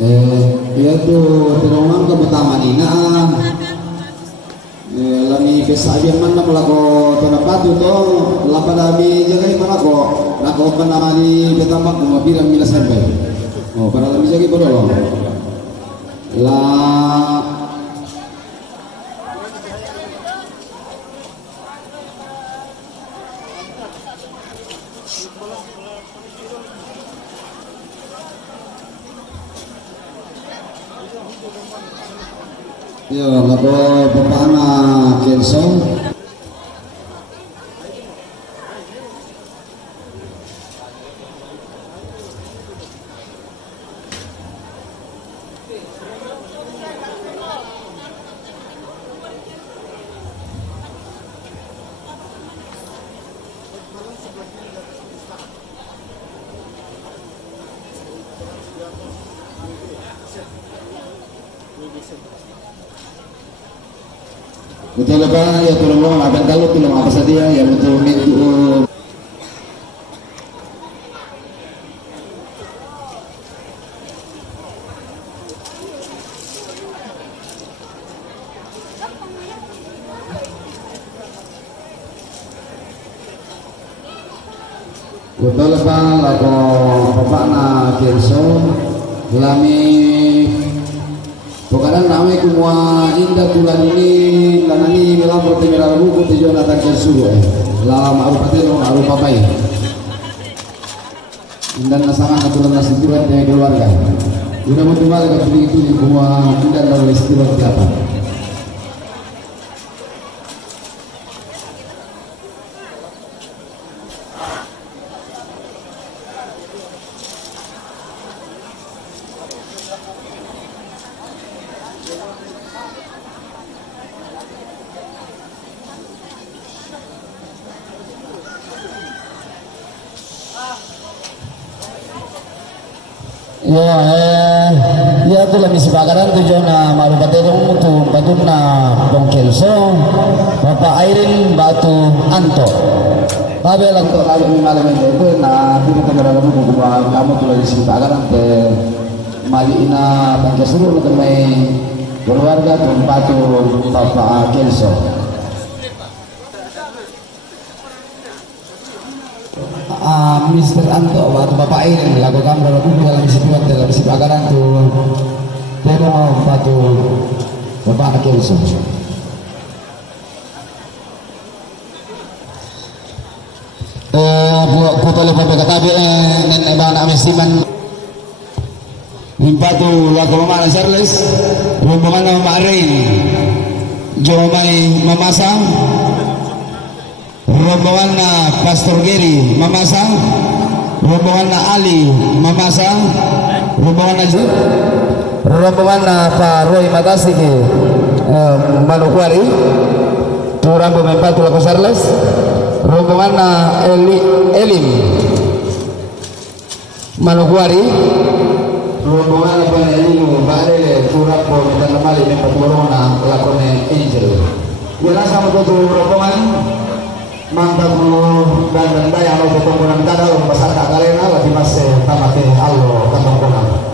Iya tuh tinongan ka betama nina lami kesabian man na malako tanapatu to lapada mi jagai malako nako panamani betambak mabilang mina sampai oh para lami jagai bodo la ya lako papana Kelson betul apa ya tolong akan kalau tolong apa saja yang betul itu betul apa lako bapak na Kelson lami bukan nama kumua indah bulan ini lanani melapor timera buku tujuan atas Kelsu lah ma'rufati no ma'rufapai indah nasangan atau nasi tibat dari keluarga guna mentimba ke itu di kumua indah lalu istilah siapa ya tu lah misi bakaran tujuan na marupate dong tu batun na Bong Kelso Bapak Airin Batu Anto babe lang to lalu malam itu na tidak kamera kamu buku kamu tu lagi misi bakaran te mali ina Bangkesuru na may keluarga tu Batu Bapak Kelso Mr. Anto atau Bapak Airin lagu kamu dalam dalam situasi dalam bagaran tuh tema batu Bapak Kelso foto lepas berkatabi dan ibadah amestiman batu lagu Mama Charles rombongan Mama Rain Jomai Mamasang rombongan na Pastor Gary Mamasang rombongan na Ali Mamasang rombongan na Pak Roy Matasiki Manokwari turang pemempat Tulako Charles rombongan na Elim Manokwari rombongan na Panelimu Barele turang pemempat Mali mempat na lakone Angel wala sama tuh rombongan mantap dulu dan daya lo pembangunan kadal besar kalian lagi masih tamate allo kemampuan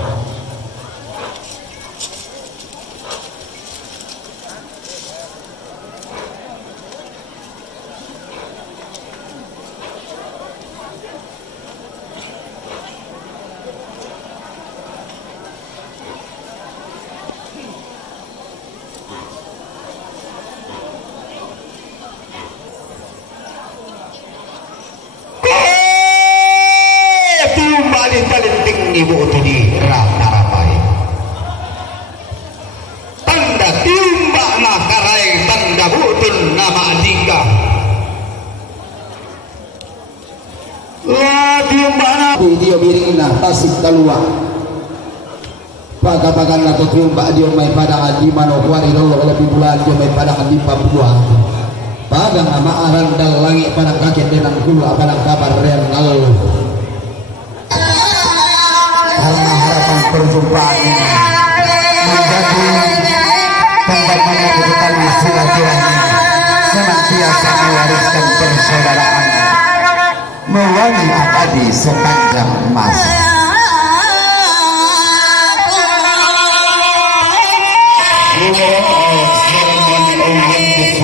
ibu itu di Narapai tanda tiumbak nakarai tanda butun nama adika la tiumbak na dia biringna tasik keluar pagapagan na to tiumbak dia may pada di Manokwari lo lebih bulan dia may pada di Papua pagang maaran dal langit pada kakek denang kula pada kabar renal harapan perjumpaan ini menjadi pengalaman kita silaturahmi senantiasa mewariskan persaudaraan mewangi abadi sepanjang masa.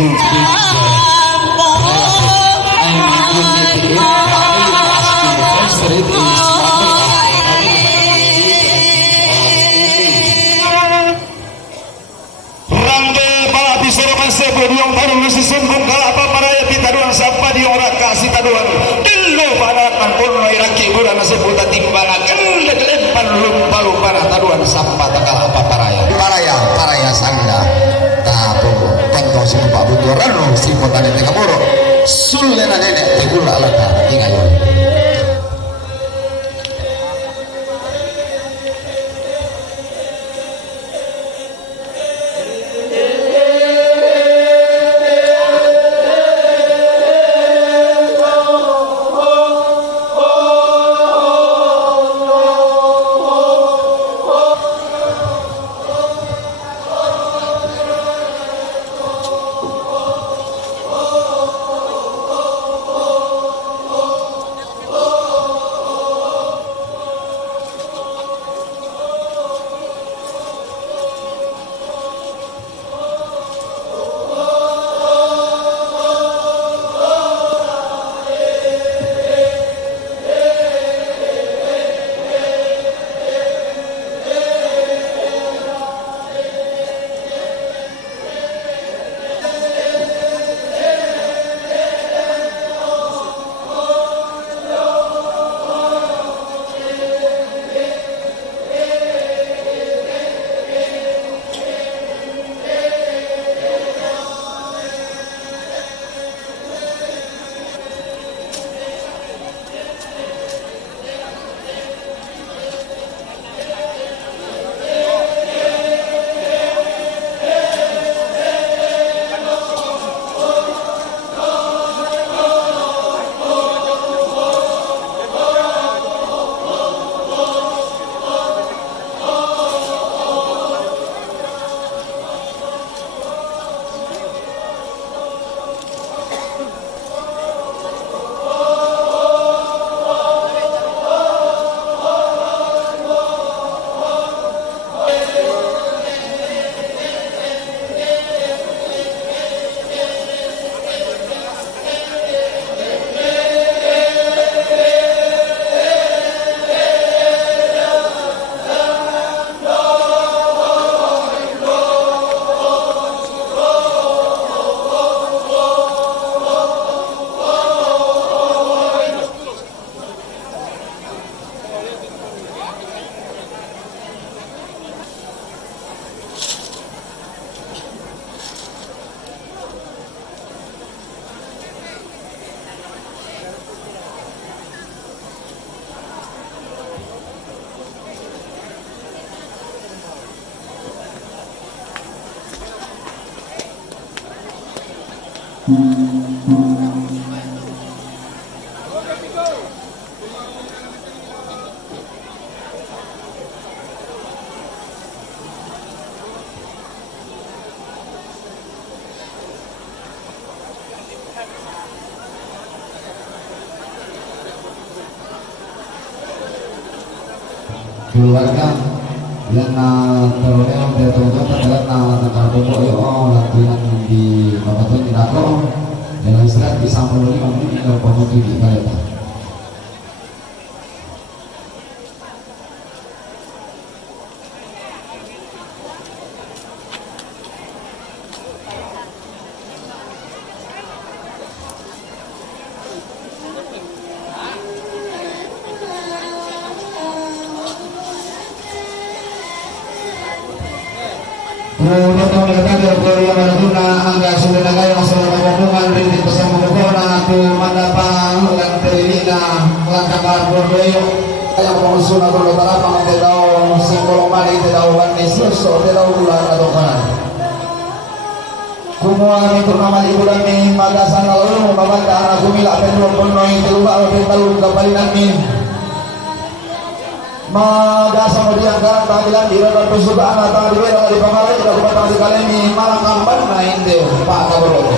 big I mean, unity in the first read is Rangge para bisarapan sebo diong baru nususun kung kalapa para ya pitaduan sapa di orang kasih taduan dilo para kantono iraki bulan sebuta timbala kende kelempan lumpalu para taduan sapa takalapa para ya sangga tapo tonto si Pak Butorano si potane tekamoro sulena nenek tegula alaka ingayon keluarga yang teroreo tertonton adalah tanggal pokok yo latihan di Kabupaten Tidako dengan istirahat di Sampurni mungkin kalau pokok di kereta. Menurut mereka dari yang menentukan angka sudah nagai masalah hubungan di pesan hubungan aku mandapang dan terina langkah berdoa yang mengusul atau lebar apa tidak singkong mari tidak wani sesuatu tidak ulang atau kan kumua itu nama ibu kami magasan lalu membaca anak kumila pendul penuh itu bawa pentalun kembali nami Maga sama dia kan tahlilan di dalam kesukaan atau di dalam di pengarai tidak kuat di kalemi malah kamban main deh Pak Kabur